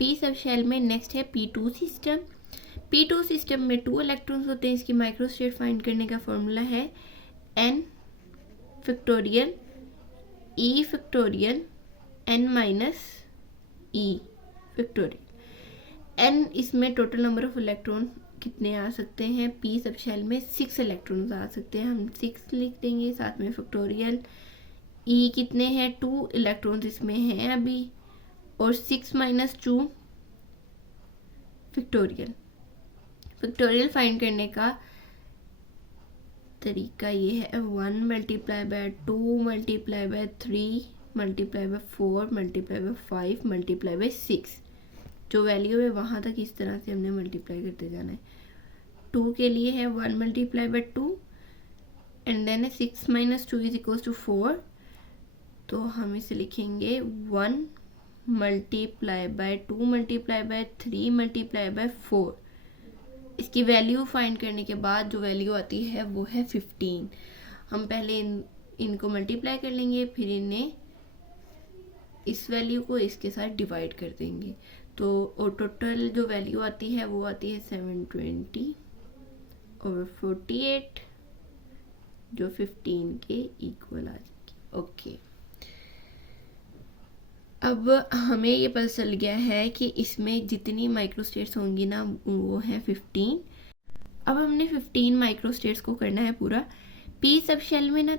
P सब shell में next है P2 सिस्टम। P2 सिस्टम में 2 इलेक्ट्रॉन्स होते हैं। इसकी माइक्रोस्टेट फाइंड करने का फॉर्मूला है n factorial e factorial n minus e factorial. n इसमें टोटल नंबर ऑफ इलेक्ट्रॉन कितने आ सकते हैं, पी सब शेल में 6 इलेक्ट्रॉन्स आ सकते हैं, हम 6 लिख देंगे, साथ में फैक्टोरियल। ई कितने हैं, 2 इलेक्ट्रॉन्स इसमें हैं अभी, और 6 माइनस 2 फैक्टोरियल। फैक्टोरियल फाइंड करने का तरीका ये है 1 multiply by 2 multiply by 3 multiply by 4 multiply by 5 multiply by 6। जो वैल्यू है वहाँ तक इस तरह से हमने मल्टीप्लाई करते जाना है। 2 के लिए है 1 multiply by 2 and then 6 minus 2 is equal to 4। तो हम इसे लिखेंगे 1 multiply by 2 multiply by 3 multiply by 4। इसकी वैल्यू फाइंड करने के बाद जो वैल्यू आती है वो है 15। हम पहले इनको मल्टीप्लाई कर लेंगे, फिर इन्हें इस वैल्यू को इसके साथ डिवाइड कर देंगे। तो और टोटल जो वैल्यू आती है वो आती है 720 और 48, जो 15 के इक्वल आ जाएगी। ओके, अब हमें ये पता चल गया है कि इसमें जितनी माइक्रोस्टेट्स होंगी ना वो है 15। अब हमने 15 माइक्रोस्टेट्स को करना है पूरा। पी सब शेल में ना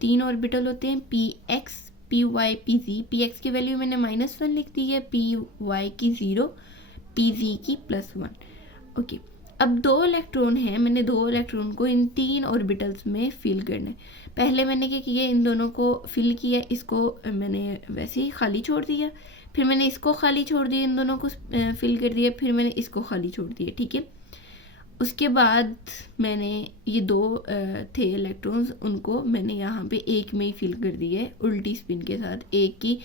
3 ऑर्बिटल होते हैं, P X, P Y, P Z. P X की वैल्यू मैंने -1 लिख दी है, पी वाई की 0, पी जी की +1। ओके, अब 2 इलेक्ट्रॉन हैं, मैंने 2 इलेक्ट्रॉन को इन 3 ऑर्बिटल्स में फिल करना है। पहले मैंने क्या किया, इन दोनों को फिल किया, इसको मैंने वैसे ही खाली छोड़ दिया, फिर मैंने इसको खाली छोड़ दिया, इन दोनों को फिल कर दिया, फिर मैंने इसको खाली छोड़ दिया। ठीक है, उसके बाद मैंने ये 2 थे इलेक्ट्रॉन्स, उनको मैंने यहाँ पे एक में ही फिल कर दिए उल्टी स्पिन के साथ, एक की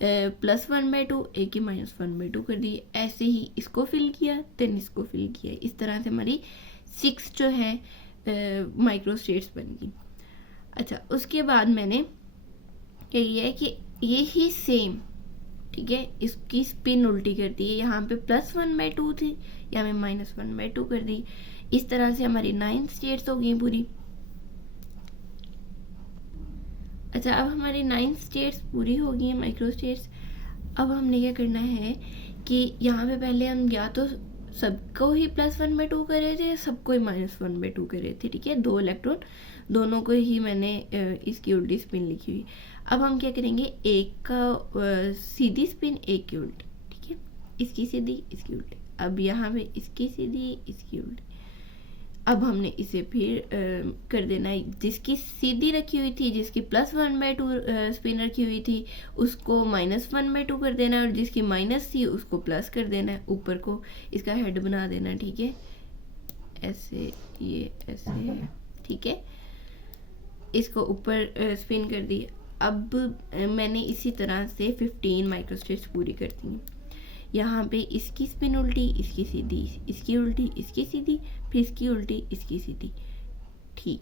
+1/2 एक की -1/2 कर दी। ऐसे ही इसको फिल किया, देन इसको फिल किया। इस तरह से हमारी 6 जो है माइक्रोस्टेट्स बन गई। अच्छा, उसके बाद मैंने क्या किया है कि ये ही सेम, ठीक है, इसकी स्पिन उल्टी कर दी है। यहाँ पे +1/2 थी, यहाँ में -1/2 कर दी। इस तरह से हमारी 9 स्टेट्स हो गई पूरी। अच्छा, अब हमारी 9 स्टेट्स पूरी हो गई हैं माइक्रो स्टेट्स। अब हमने क्या करना है कि यहाँ पे पहले हम या तो सबको ही +1/2 कर रहे थे, सबको ही -1/2 कर रहे थे। ठीक है, 2 इलेक्ट्रॉन दोनों को ही मैंने इसकी उल्टी स्पिन लिखी हुई। अब हम क्या करेंगे, एक का सीधी स्पिन, एक की उल्टी। ठीक है, इसकी सीधी, इसकी उल्टी। अब यहाँ पे इसकी सीधी, इसकी उल्टी। अब हमने इसे फिर कर देना है, जिसकी सीधी रखी हुई थी, जिसकी +1/2 स्पिन रखी हुई थी, उसको -1/2 कर देना है, और जिसकी माइनस थी उसको प्लस कर देना है, ऊपर को इसका हेड बना देना। ठीक है, ऐसे, ये ऐसे है। ठीक है, इसको ऊपर स्पिन कर दी। अब मैंने इसी तरह से 15 माइक्रोस्टेट्स पूरी कर दी। यहाँ पे इसकी स्पिन उल्टी, इसकी सीधी, इसकी उल्टी, इसकी सीधी, फिर इसकी उल्टी, इसकी सीधी। ठीक,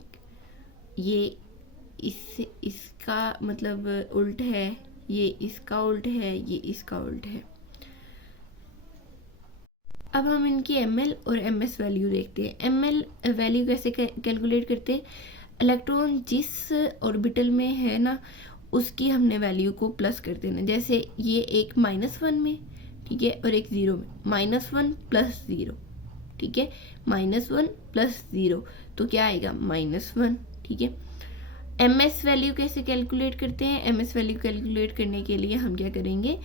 ये इसका मतलब उल्ट है, ये इसका उल्ट है, ये इसका उल्ट है। अब हम इनकी ml और ms वैल्यू देखते हैं। ml वैल्यू कैसे कैलकुलेट करते हैं, इलेक्ट्रॉन जिस ऑर्बिटल में है ना उसकी हमने वैल्यू को प्लस कर देना। जैसे ये एक -1 में, ठीक है, और एक 0 में, -1 + 0। ठीक है, -1 + 0 तो क्या आएगा, -1। ठीक है, ms वैल्यू कैसे कैलकुलेट करते हैं, ms वैल्यू कैलकुलेट करने के लिए हम क्या करेंगे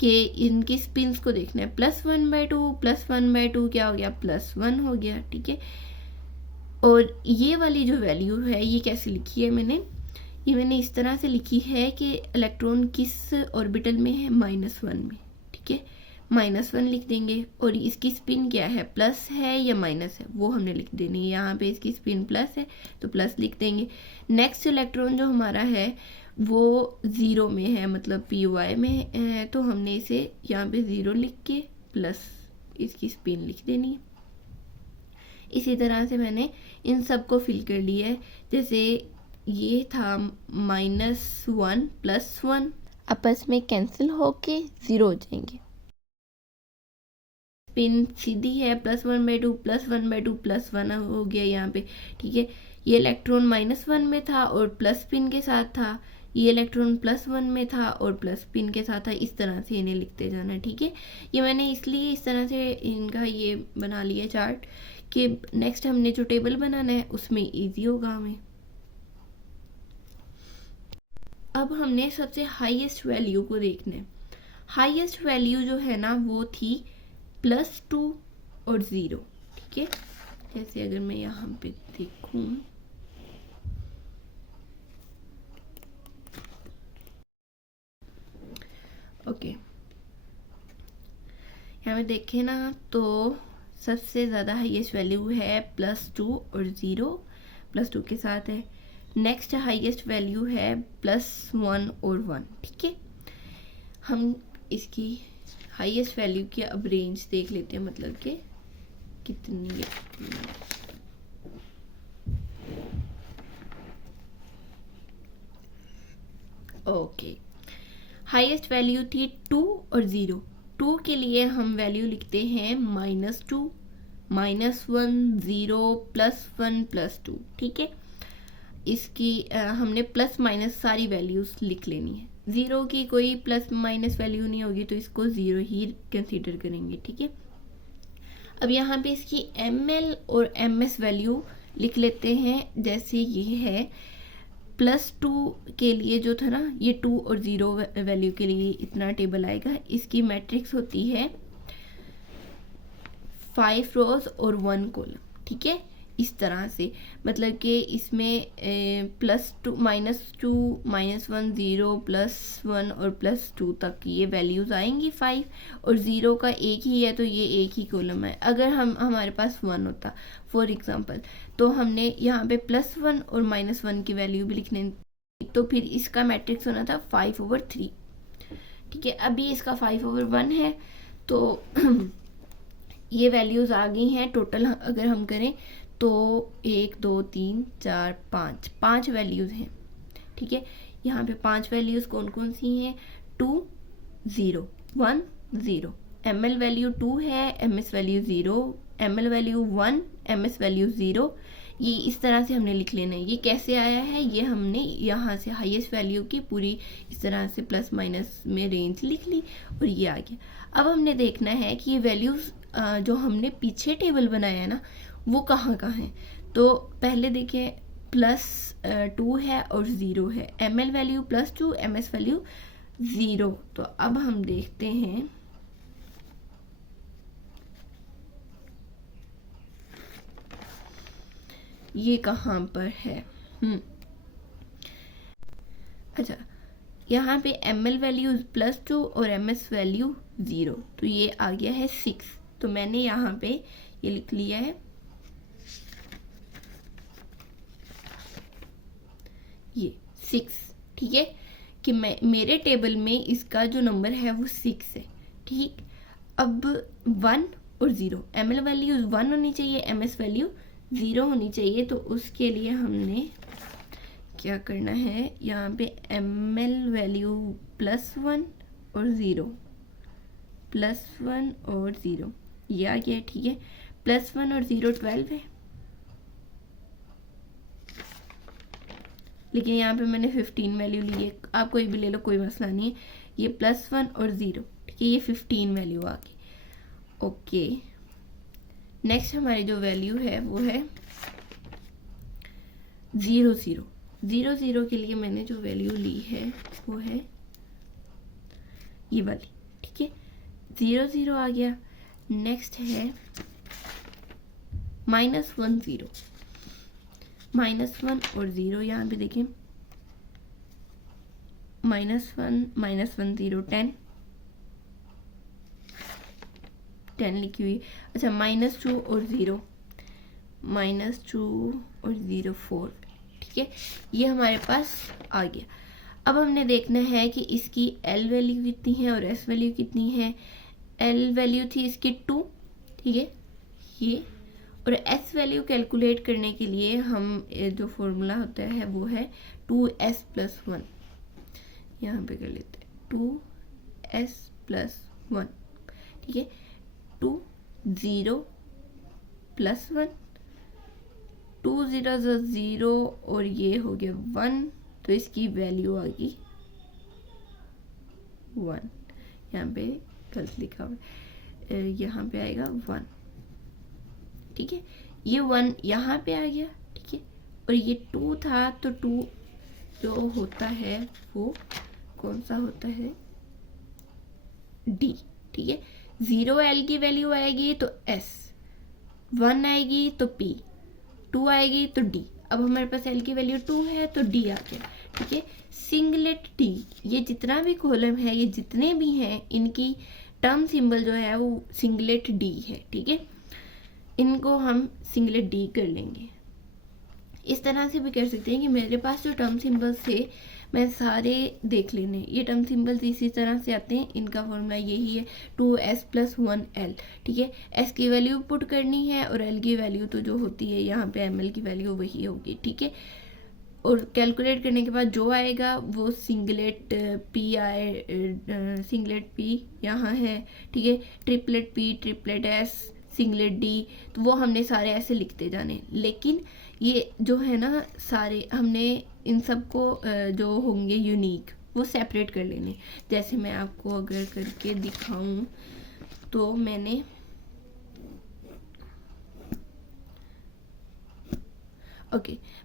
कि इनकी स्पिन्स को देखना है। +1/2 +1/2 क्या हो गया, +1 हो गया। ठीक है, और ये वाली जो वैल्यू है ये कैसे लिखी है मैंने, ये मैंने इस तरह से लिखी है कि इलेक्ट्रॉन किस ऑर्बिटल में है, -1 में। ठीक है, -1 लिख देंगे, और इसकी स्पिन क्या है, प्लस है या माइनस है, वो हमने लिख देनी है। यहाँ पे इसकी स्पिन प्लस है तो प्लस लिख देंगे। नेक्स्ट इलेक्ट्रॉन जो हमारा है वो 0 में है, मतलब पी वाई में है, तो हमने इसे यहाँ पे 0 लिख के प्लस इसकी स्पिन लिख देनी है। इसी तरह से मैंने इन सब को फिल कर लिया है। जैसे ये था -1 + 1, आपस में कैंसिल होके 0 हो जाएंगे। पिन सीधी है, +1/2 +1/2 +1 हो गया यहाँ पे, ठीक है। ये इलेक्ट्रॉन -1 में था और प्लस पिन के साथ था, ये इलेक्ट्रॉन +1 में था और प्लस पिन के साथ था। इस तरह से इन्हें लिखते जाना, ठीक है। ये मैंने इसलिए इस तरह से इनका ये बना लिया चार्ट कि नेक्स्ट हमने जो टेबल बनाना है उसमें इजी होगा हमें। अब हमने सबसे हाईएस्ट वैल्यू को देखना है। हाईएस्ट वैल्यू जो है ना वो थी +2 और 0, ठीक है। जैसे अगर मैं यहाँ पे देखूं, ओके, यहाँ पे देखें ना तो सबसे ज़्यादा हाईएस्ट वैल्यू है +2 और 0, +2 के साथ है। नेक्स्ट हाईएस्ट वैल्यू है +1 और 1, ठीक है। हम इसकी हाईएस्ट वैल्यू की अब रेंज देख लेते हैं, मतलब कि कितनी है। ओके, हाईएस्ट वैल्यू थी 2 और 0। 2 के लिए हम वैल्यू लिखते हैं -2, -1, 0, +1, +2, ठीक है। इसकी हमने प्लस माइनस सारी वैल्यूज लिख लेनी है। 0 की कोई प्लस माइनस वैल्यू नहीं होगी तो इसको 0 ही कंसीडर करेंगे, ठीक है। अब यहाँ पे इसकी ml और ms वैल्यू लिख लेते हैं। जैसे ये है +2 के लिए जो था ना, ये 2 और 0 वैल्यू के लिए इतना टेबल आएगा। इसकी मैट्रिक्स होती है 5 रोज और 1 कॉलम, ठीक है। इस तरह से मतलब कि इसमें +2, -2, -1, 0, +1 और +2 तक ये वैल्यूज़ आएंगी 5, और 0 का एक ही है तो ये एक ही कॉलम है। अगर हमारे पास 1 होता फॉर एग्जांपल, तो हमने यहाँ पे +1 और -1 की वैल्यू भी लिखने, तो फिर इसका मैट्रिक्स होना था 5/3, ठीक है। अभी इसका 5/1 है तो ये वैल्यूज़ आ गई हैं टोटल। अगर हम करें तो 1, 2, 3, 4, 5 वैल्यूज़ हैं, ठीक है। यहाँ पे 5 वैल्यूज़ कौन कौन सी हैं? 2, 0, 1, 0। ml वैल्यू 2 है, ms value 0, ml value 1, ms value 0। ये इस तरह से हमने लिख लेना है। ये कैसे आया है? ये हमने यहाँ से हाईएस्ट वैल्यू की पूरी इस तरह से प्लस माइनस में रेंज लिख ली और ये आ गया। अब हमने देखना है कि ये वैल्यूज़ जो हमने पीछे टेबल बनाया है ना, वो कहाँ कहाँ है। तो पहले देखिए, +2 है और 0 है, ml वैल्यू +2, ms वैल्यू 0। तो अब हम देखते हैं ये कहाँ पर है। अच्छा, यहाँ पे ml वैल्यू +2 और ms वैल्यू 0, तो ये आ गया है 6। तो मैंने यहाँ पे ये लिख लिया है, ये 6, ठीक है, कि मेरे टेबल में इसका जो नंबर है वो 6 है, ठीक। अब 1 और 0, ml वैल्यू 1 होनी चाहिए, ms वैल्यू 0 होनी चाहिए। तो उसके लिए हमने क्या करना है, यहाँ पे ml वैल्यू +1 और 0, +1 और 0, ये आ गया, ठीक है। +1 और 0 12 है, लेकिन यहाँ पे मैंने 15 वैल्यू ली है। आप कोई भी ले लो, कोई मसला नहीं है। ये +1 और 0, ठीक है, ये 15 वैल्यू आ गई। ओके, नेक्स्ट हमारी जो वैल्यू है वो है 0, 0। 0, 0 के लिए मैंने जो वैल्यू ली है वो है ये वाली, ठीक है। 0, 0 आ गया। नेक्स्ट है -1, 0, -1 और 0, यहाँ पे देखें, -1, -1, 0, 10 लिखी हुई। अच्छा, -2 और 0, -2 और 0, 4, ठीक है। ये हमारे पास आ गया। अब हमने देखना है कि इसकी L वैल्यू कितनी है और S वैल्यू कितनी है। L वैल्यू थी इसकी 2, ठीक है, ये। और S वैल्यू कैलकुलेट करने के लिए हम जो फॉर्मूला होता है वो है 2s + 1। यहाँ पे कर लेते हैं 2s + 1, ठीक है। 2 0 प्लस 1, 2 0 0 और ये हो गया 1, तो इसकी वैल्यू आ गई 1। यहाँ पे गलत लिखा हुआ है, यहाँ पे आएगा 1, ठीक है। ये 1 यहाँ पे आ गया, ठीक है। और ये 2 था, तो 2 जो होता है वो कौन सा होता है, D, ठीक है। 0 L की वैल्यू आएगी तो S, 1 आएगी तो P, 2 आएगी तो D। अब हमारे पास L की वैल्यू 2 है तो D आ गया, ठीक है। सिंगलेट D, ये जितना भी कॉलम है, ये जितने भी हैं, इनकी टर्म सिंबल जो है वो सिंगलेट D है, ठीक है। इनको हम सिंगलेट D कर लेंगे। इस तरह से भी कर सकते हैं कि मेरे पास जो टर्म सिंबल्स थे मैं सारे देख लेने, ये टर्म सिंबल्स इसी तरह से आते हैं, इनका फॉर्मूला यही है 2s + 1l, ठीक है। s की वैल्यू पुट करनी है और l की वैल्यू तो जो होती है यहाँ पे ml की वैल्यू वही होगी, ठीक है। और कैलकुलेट करने के बाद जो आएगा वो सिंगलेट p आए, सिंगलेट p यहाँ है, ठीक है। Triplet p, triplet s, singlet d, तो वो हमने सारे ऐसे लिखते जाने। लेकिन ये जो है ना, सारे हमने इन सबको जो होंगे यूनिक वो सेपरेट कर लेने। जैसे मैं आपको अगर करके दिखाऊं तो मैंने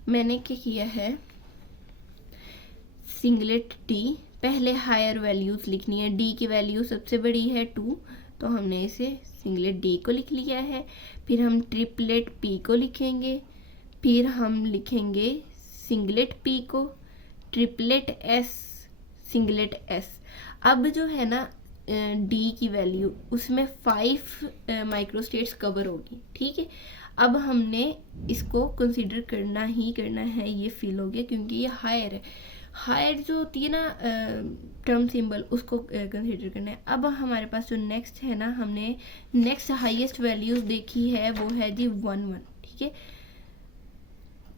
मैंने क्या किया है, सिंगलेट D, पहले हायर वैल्यूज लिखनी है। D की वैल्यू सबसे बड़ी है 2, तो हमने इसे सिंगलेट D को लिख लिया है। फिर हम ट्रिपलेट P को लिखेंगे, फिर हम लिखेंगे सिंगलेट P को, ट्रिपलेट S, सिंगलेट S। अब जो है ना D की वैल्यू, उसमें 5 माइक्रोस्टेट्स कवर होगी, ठीक है। अब हमने इसको कंसीडर करना ही करना है, ये फील हो गया, क्योंकि ये हायर है। हायर जो होती है ना टर्म सिंबल, उसको कंसीडर करना है। अब हमारे पास जो नेक्स्ट है ना, हमने नेक्स्ट हाईएस्ट वैल्यूज देखी है, वो है जी 1 1, ठीक है।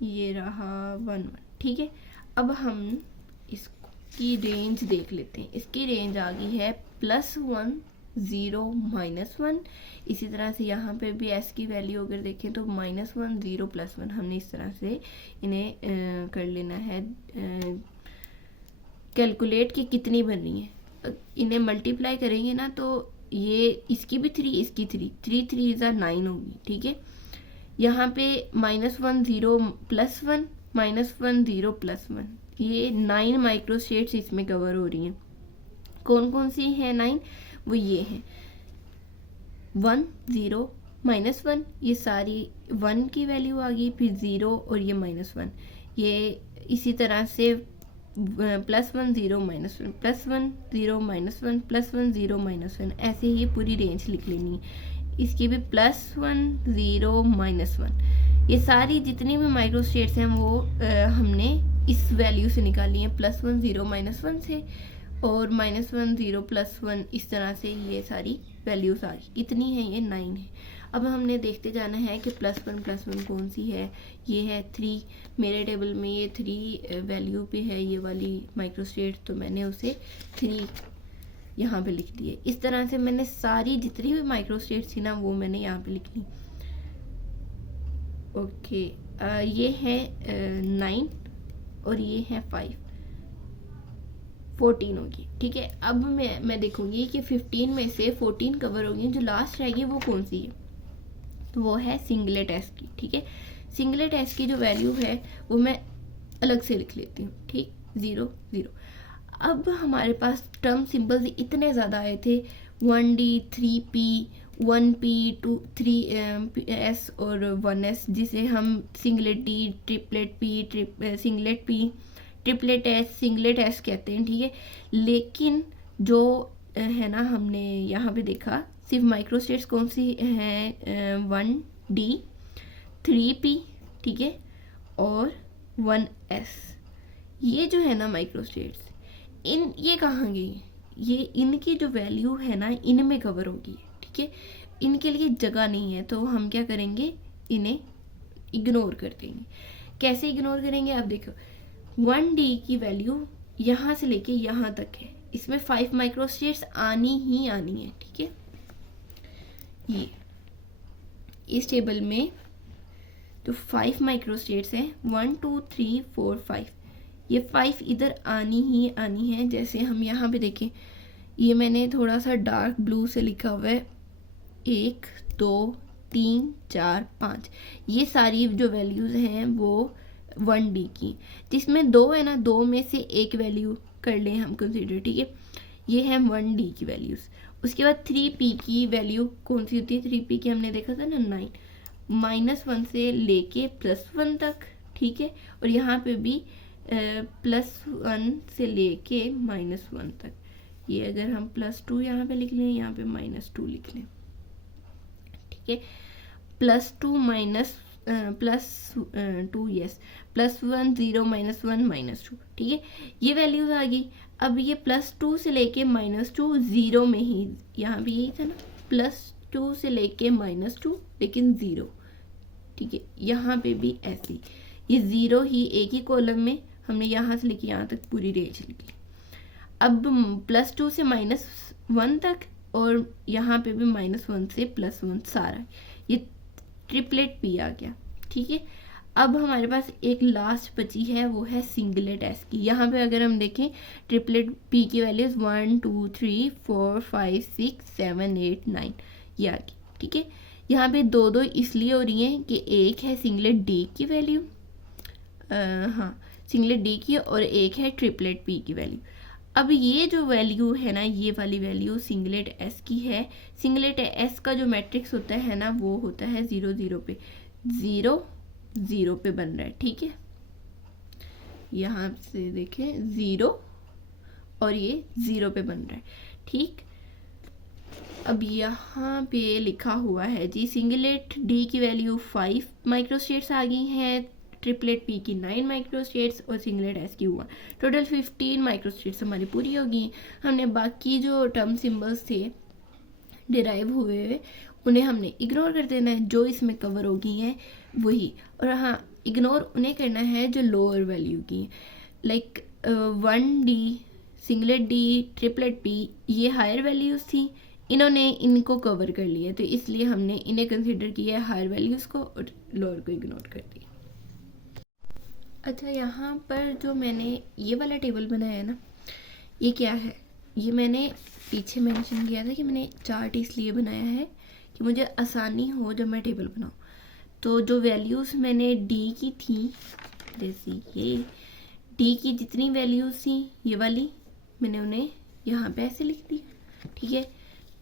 ये रहा 1 1, ठीक है। अब हम इसकी रेंज देख लेते हैं। इसकी रेंज आ गई है +1 0 -1। इसी तरह से यहाँ पे भी s की वैल्यू अगर देखें तो -1 0 +1। हमने इस तरह से इन्हें कर लेना है कैलकुलेट कि कितनी बन रही है। इन्हें मल्टीप्लाई करेंगे ना तो ये इसकी भी 3, इसकी 3, 3 3 = 9 होगी, ठीक है। यहाँ पे -1 0 +1, -1 0 +1, ये 9 माइक्रोस्टेट्स इसमें कवर हो रही हैं। कौन कौन सी हैं 9? वो ये हैं 1 0 -1, ये सारी 1 की वैल्यू आ गई, फिर 0 और ये -1, ये इसी तरह से +1 0 -1, +1 0 -1, +1 0 -1, ऐसे ही पूरी रेंज लिख लेनी है। इसकी भी +1 0 -1, ये सारी जितनी भी माइक्रोस्टेट्स हैं वो हमने इस वैल्यू से निकाली हैं, +1 0 -1 से, और -1 0 +1, इस तरह से ये सारी वैल्यूज आ गई। कितनी है ये? 9 है। अब हमने देखते जाना है कि +1 कौन सी है। ये है 3, मेरे टेबल में ये 3 वैल्यू पे है ये वाली माइक्रोस्टेट, तो मैंने उसे 3 यहाँ पे लिख दिए। इस तरह से मैंने सारी जितनी भी माइक्रोस्टेट थी ना वो मैंने यहाँ पे लिख ली। ओके, ये है 9 और ये है 5, 14 होगी, ठीक है। अब मैं देखूंगी कि 15 में से 14 कवर होगी, जो लास्ट रहेगी वो कौन सी है, तो वो है सिंगलेट एस की, ठीक है। सिंगलेट एस की जो वैल्यू है वो मैं अलग से लिख लेती हूँ, ठीक, 0 0। अब हमारे पास टर्म सिंबल्स इतने ज़्यादा आए थे, 1D 3P 1P 2 3S और 1S, जिसे हम singlet D, triplet P, singlet P, triplet S, singlet S कहते हैं, ठीक है। लेकिन जो है ना, हमने यहाँ पे देखा सिर्फ माइक्रोस्टेट्स कौन सी हैं, 1D 3P, ठीक है, और 1S। ये जो है ना माइक्रोस्टेट्स, ये कहाँ गई? ये इनकी जो वैल्यू है ना इनमें कवर होगी, ठीक है। इनके लिए जगह नहीं है, तो हम क्या करेंगे, इन्हें इग्नोर कर देंगे। कैसे इग्नोर करेंगे? अब देखो, 1D की वैल्यू यहाँ से लेके यहाँ तक है, इसमें 5 माइक्रोस्टेट्स आनी ही आनी है, ठीक है। ये इस टेबल में तो 5 माइक्रोस्टेट्स हैं, 1 2 3 4 5, ये 5 इधर आनी ही आनी है। जैसे हम यहाँ पे देखें, ये मैंने थोड़ा सा डार्क ब्लू से लिखा हुआ है, 1 2 3 4 5, ये सारी जो वैल्यूज़ हैं वो 1D की, जिसमें 2 है ना, 2 में से एक वैल्यू कर लें हम कंसिडर, ठीक है। ये है 1D की वैल्यूज़। उसके बाद 3P की वैल्यू कौन सी होती है? 3P की हमने देखा था ना 9, -1 से लेके +1 तक, ठीक है। और यहाँ पे भी +1 से लेके -1 तक। ये अगर हम +2 यहाँ पे लिख लें, यहाँ पे -2 लिख लें, ठीक है। +2 +2 यस, +1 0 -1 -2, ठीक है। ये वैल्यूज आ गई। अब ये +2 से लेके -2 0 में ही, यहाँ भी यही था ना, +2 से लेके -2 लेकिन 0, ठीक है। यहाँ पे भी ऐसे ये 0 ही एक ही कॉलम में, हमने यहाँ से लेके यहाँ तक पूरी रेंज लिखी। अब +2 से -1 तक, और यहाँ पे भी -1 से +1 सारा, ये ट्रिपलेट P आ गया, ठीक है। अब हमारे पास एक लास्ट बची है, वो है सिंगलेट S की। यहाँ पे अगर हम देखें ट्रिपलेट P की वैल्यूज 1 2 3 4 5 6 7 8 9 ये आ गई, ठीक है। यहाँ पे 2 इसलिए हो रही हैं कि एक है सिंगलेट D की वैल्यू, हाँ सिंगलेट D की, और एक है ट्रिपलेट P की वैल्यू। अब ये जो वैल्यू है ना, ये वाली वैल्यू सिंगलेट S की है। सिंगलेट S का जो मैट्रिक्स होता है ना, वो होता है 0 0 पे, 0 0 पे बन रहा है, ठीक है। यहाँ से देखें 0 और ये 0 पे बन रहा है, ठीक। अब यहाँ पे लिखा हुआ है जी, सिंगलेट D की वैल्यू 5 माइक्रोस्टेट्स आ गई हैं, ट्रिपलेट P की 9 माइक्रोस्टेट्स और सिंगलेट S की 1, टोटल 15 माइक्रोस्टेट्स हमारी पूरी होगी। हमने बाकी जो टर्म सिंबल्स थे डिराइव हुए उन्हें हमने इग्नोर कर देना है, जो इसमें कवर हो गई हैं वही। और हाँ, इग्नोर उन्हें करना है जो लोअर वैल्यू की, like 1D, singlet D, triplet P, ये हायर वैल्यूज़ थी, इन्होंने इनको कवर कर लिया, तो इसलिए हमने इन्हें कंसिडर किया है हायर वैल्यूज़ को और लोअर को इग्नोर कर दिया। अच्छा, यहाँ पर जो मैंने ये वाला टेबल बनाया है ना, ये क्या है? ये मैंने पीछे मेंशन किया था कि मैंने चार्ट इसलिए बनाया है कि मुझे आसानी हो जब मैं टेबल बनाऊँ। तो जो वैल्यूज़ मैंने D की थी, जैसे ये D की जितनी वैल्यूज़ थी ये वाली, मैंने उन्हें यहाँ पे ऐसे लिख दिया, ठीक है।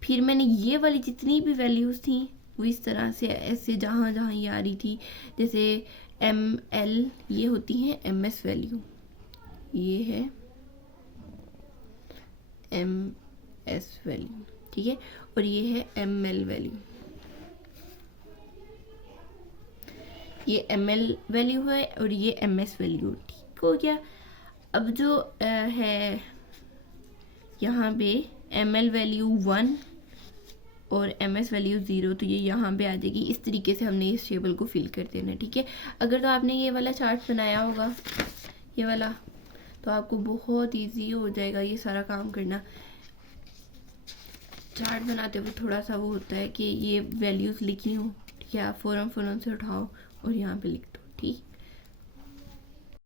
फिर मैंने ये वाली जितनी भी वैल्यूज़ थी वो इस तरह से ऐसे जहाँ जहाँ ये आ रही थी, जैसे ML ये होती है MS वैल्यू, ये है MS वैल्यू, ठीक है। और ये है ML वैल्यू, ये ML वैल्यू है और ये MS वैल्यू, ठीक हो गया। अब जो है यहाँ पे ML वैल्यू 1 और MS वैल्यू 0, तो ये यहाँ पे आ जाएगी। इस तरीके से हमने इस टेबल को फिल कर देना है, ठीक है। अगर तो आपने ये वाला चार्ट बनाया होगा, ये वाला, तो आपको बहुत इजी हो जाएगा ये सारा काम करना। चार्ट बनाते हुए थोड़ा सा वो होता है कि ये वैल्यूज़ लिखी हो, ठीक है, आप फ़ौरन से उठाओ और यहाँ पे लिख दो, ठीक।